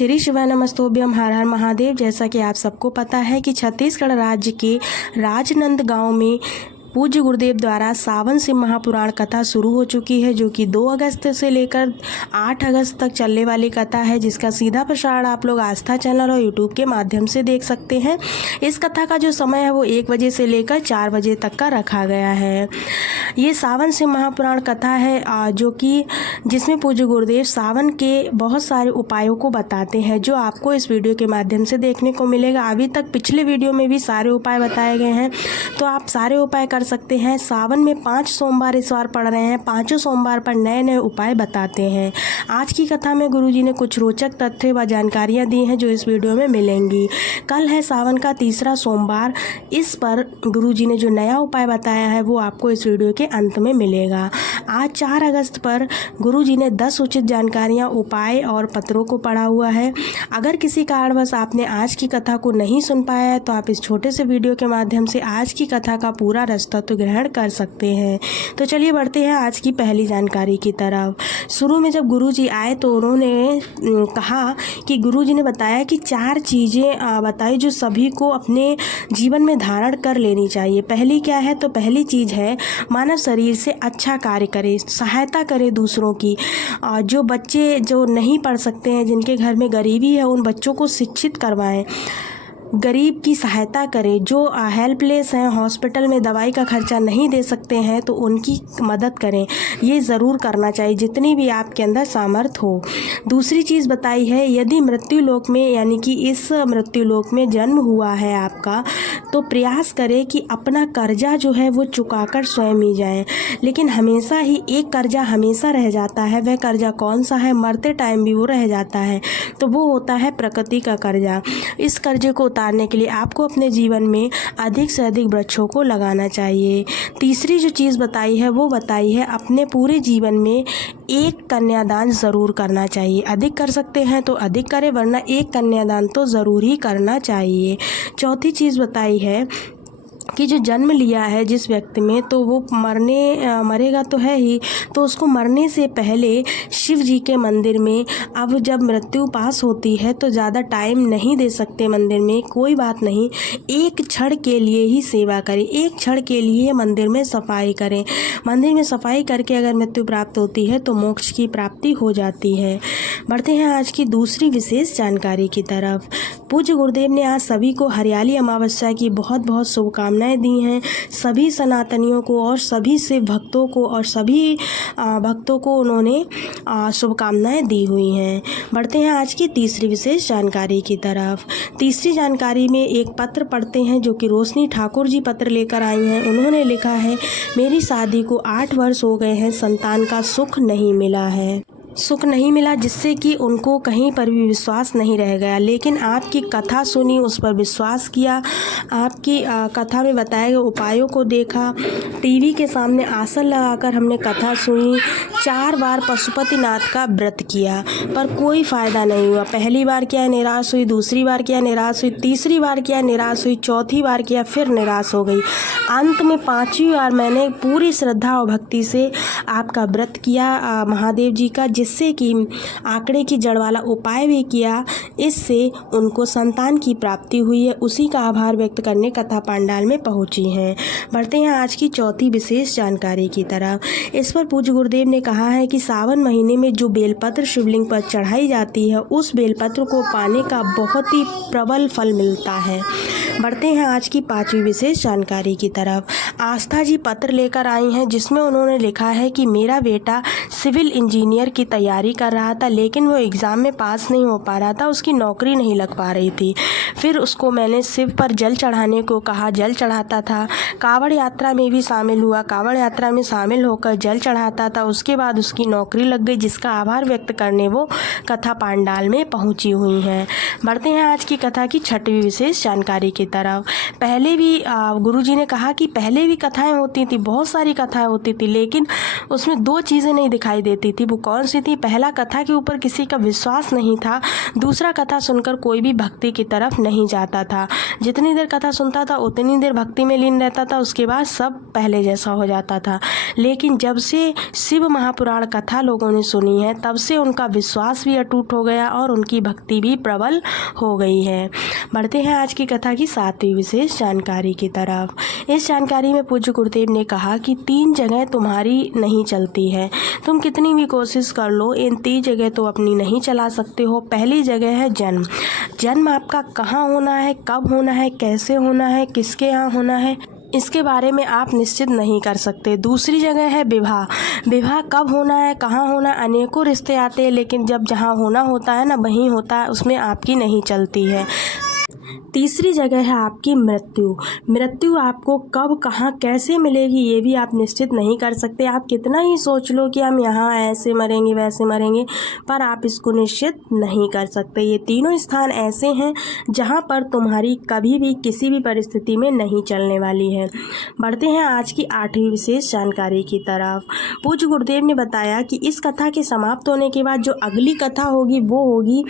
श्री शिवाय नमस्तोभ्यम, हर हर महादेव। जैसा कि आप सबको पता है कि छत्तीसगढ़ राज्य के राजनांदगांव में पूज्य गुरुदेव द्वारा सावन से महापुराण कथा शुरू हो चुकी है, जो कि 2 अगस्त से लेकर 8 अगस्त तक चलने वाली कथा है, जिसका सीधा प्रसारण आप लोग आस्था चैनल और यूट्यूब के माध्यम से देख सकते हैं। इस कथा का जो समय है वो 1 बजे से लेकर 4 बजे तक का रखा गया है। ये सावन से महापुराण कथा है जो कि जिसमें पूज्य गुरुदेव सावन के बहुत सारे उपायों को बताते हैं, जो आपको इस वीडियो के माध्यम से देखने को मिलेगा। अभी तक पिछले वीडियो में भी सारे उपाय बताए गए हैं, तो आप सारे उपाय कर सकते हैं। सावन में 5 सोमवार इस बार पड़ रहे हैं, 5 सोमवार पर नए नए उपाय बताते हैं। आज की कथा में गुरुजी ने कुछ रोचक तथ्य व जानकारियां दी हैं जो इस वीडियो में मिलेंगी। कल है सावन का तीसरा सोमवार, इस पर गुरुजी ने जो नया उपाय बताया है वो आपको इस वीडियो के अंत में मिलेगा। आज 4 अगस्त पर गुरुजी ने 10 उचित जानकारियां, उपाय और पत्रों को पढ़ा हुआ है। अगर किसी कारणवश आपने आज की कथा को नहीं सुन पाया है तो आप इस छोटे से वीडियो के माध्यम से आज की कथा का पूरा रास्ता तो ग्रहण कर सकते हैं। तो चलिए बढ़ते हैं आज की पहली जानकारी की तरफ। शुरू में जब गुरुजी आए तो उन्होंने कहा कि गुरुजी ने बताया कि 4 चीज़ें बताई जो सभी को अपने जीवन में धारण कर लेनी चाहिए। पहली क्या है? तो पहली चीज़ है मानव शरीर से अच्छा कार्य करे, सहायता करे दूसरों की। जो बच्चे जो नहीं पढ़ सकते हैं, जिनके घर में गरीबी है, उन बच्चों को शिक्षित करवाएं, गरीब की सहायता करें। जो हेल्पलेस हैं, हॉस्पिटल में दवाई का खर्चा नहीं दे सकते हैं, तो उनकी मदद करें। ये ज़रूर करना चाहिए जितनी भी आपके अंदर सामर्थ्य हो। दूसरी चीज़ बताई है, यदि मृत्यु लोक में यानी कि इस मृत्यु लोक में जन्म हुआ है आपका, तो प्रयास करें कि अपना कर्जा जो है वो चुकाकर स्वयं ही जाएं। लेकिन हमेशा ही एक कर्जा हमेशा रह जाता है। वह कर्जा कौन सा है? मरते टाइम भी वो रह जाता है, तो वो होता है प्रकृति का कर्जा। इस कर्जे को उतारने के लिए आपको अपने जीवन में अधिक से अधिक वृक्षों को लगाना चाहिए। तीसरी जो चीज़ बताई है वो बताई है अपने पूरे जीवन में एक कन्यादान ज़रूर करना चाहिए। अधिक कर सकते हैं तो अधिक करें, वरना एक कन्यादान तो ज़रूर ही करना चाहिए। चौथी चीज़ बताई है कि जो जन्म लिया है जिस व्यक्ति में, तो वो मरेगा तो है ही, तो उसको मरने से पहले शिव जी के मंदिर में, अब जब मृत्यु पास होती है तो ज़्यादा टाइम नहीं दे सकते मंदिर में, कोई बात नहीं, एक क्षण के लिए ही सेवा करें, एक क्षण के लिए मंदिर में सफाई करें। मंदिर में सफाई करके अगर मृत्यु प्राप्त होती है तो मोक्ष की प्राप्ति हो जाती है। बढ़ते हैं आज की दूसरी विशेष जानकारी की तरफ। पूज्य गुरुदेव ने आज सभी को हरियाली अमावस्या की बहुत बहुत शुभकामनाएं दी हैं। सभी सनातनियों को और सभी शिव भक्तों को और सभी भक्तों को उन्होंने शुभकामनाएं दी हुई हैं। बढ़ते हैं आज की तीसरी विशेष जानकारी की तरफ। तीसरी जानकारी में एक पत्र पढ़ते हैं जो कि रोशनी ठाकुर जी पत्र लेकर आई हैं। उन्होंने लिखा है, मेरी शादी को 8 वर्ष हो गए हैं, संतान का सुख नहीं मिला है। सुख नहीं मिला जिससे कि उनको कहीं पर भी विश्वास नहीं रह गया, लेकिन आपकी कथा सुनी, उस पर विश्वास किया, आपकी कथा में बताए गए उपायों को देखा, टीवी के सामने आसन लगाकर हमने कथा सुनी, 4 बार पशुपतिनाथ का व्रत किया, पर कोई फ़ायदा नहीं हुआ। पहली बार किया निराश हुई, दूसरी बार किया निराश हुई, तीसरी बार किया निराश हुई, चौथी बार किया फिर निराश हो गई। अंत में 5वीं बार मैंने पूरी श्रद्धा और भक्ति से आपका व्रत किया महादेव जी का, जिससे कि आंकड़े की जड़ वाला उपाय भी किया, इससे उनको संतान की प्राप्ति हुई है। उसी का आभार व्यक्त करने कथा पंडाल में पहुंची हैं। बढ़ते हैं आज की चौथी विशेष जानकारी की तरफ। इस पर पूज्य गुरुदेव ने कहा है कि सावन महीने में जो बेलपत्र शिवलिंग पर चढ़ाई जाती है, उस बेलपत्र को पाने का बहुत ही प्रबल फल मिलता है। बढ़ते हैं आज की 5वीं विशेष जानकारी की तरफ। आस्था जी पत्र लेकर आई हैं, जिसमें उन्होंने लिखा है कि मेरा बेटा सिविल इंजीनियर की तैयारी कर रहा था, लेकिन वो एग्ज़ाम में पास नहीं हो पा रहा था, उसकी नौकरी नहीं लग पा रही थी। फिर उसको मैंने शिव पर जल चढ़ाने को कहा, जल चढ़ाता था। कांवड़ यात्रा में भी शामिल हुआ, कांवड़ यात्रा में शामिल होकर जल चढ़ाता था। उसके बाद उसकी नौकरी लग गई, जिसका आभार व्यक्त करने वो कथा पंडाल में पहुंची हुई हैं। बढ़ते हैं आज की कथा की 6वीं विशेष जानकारी की तरफ। पहले भी गुरुजी ने कहा कि पहले भी कथाएं होती थी, बहुत सारी कथाएं होती थी, लेकिन उसमें दो चीज़ें नहीं दिखाई देती थी। वो कौन सी थी? पहला, कथा के ऊपर किसी का विश्वास नहीं था। दूसरा, कथा सुनकर कोई भी भक्ति की तरफ नहीं जाता था। जितनी देर कथा सुनता था उतनी देर भक्ति में लीन रहता था, उसके बाद सब पहले जैसा हो जाता था। लेकिन जब से शिव महापुराण कथा लोगों ने सुनी है, तब से उनका विश्वास भी अटूट हो गया और उनकी भक्ति भी प्रबल हो गई है। बढ़ते हैं आज की कथा की 7वीं विशेष जानकारी की तरफ। इस जानकारी में पूज्य गुरुदेव ने कहा कि 3 जगह तुम्हारी नहीं चलती है। तुम कितनी भी कोशिश कर लो, इन 3 जगह तो अपनी नहीं चला सकते हो। पहली जगह है जन्म। जन्म आपका कहाँ होना है, कब होना है, कैसे होना है, किसके यहाँ होना है, इसके बारे में आप निश्चित नहीं कर सकते। दूसरी जगह है विवाह। विवाह कब होना है, कहाँ होना है, अनेकों रिश्ते आते हैं, लेकिन जब जहाँ होना होता है ना, वहीं होता है, उसमें आपकी नहीं चलती है। तीसरी जगह है आपकी मृत्यु। मृत्यु आपको कब, कहाँ, कैसे मिलेगी, ये भी आप निश्चित नहीं कर सकते। आप कितना ही सोच लो कि हम यहाँ ऐसे मरेंगे, वैसे मरेंगे, पर आप इसको निश्चित नहीं कर सकते। ये तीनों स्थान ऐसे हैं जहाँ पर तुम्हारी कभी भी किसी भी परिस्थिति में नहीं चलने वाली है। बढ़ते हैं आज की 8वीं विशेष जानकारी की तरफ। पूज्य गुरुदेव ने बताया कि इस कथा के समाप्त होने के बाद जो अगली कथा होगी वो होगी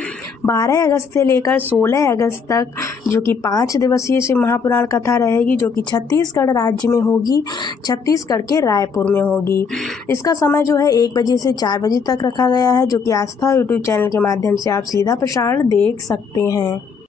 12 अगस्त से लेकर 16 अगस्त तक, जो कि 5 दिवसीय शिव महापुराण कथा रहेगी, जो कि छत्तीसगढ़ राज्य में होगी, छत्तीसगढ़ के रायपुर में होगी। इसका समय जो है 1 बजे से 4 बजे तक रखा गया है, जो कि आस्था यूट्यूब चैनल के माध्यम से आप सीधा प्रसारण देख सकते हैं।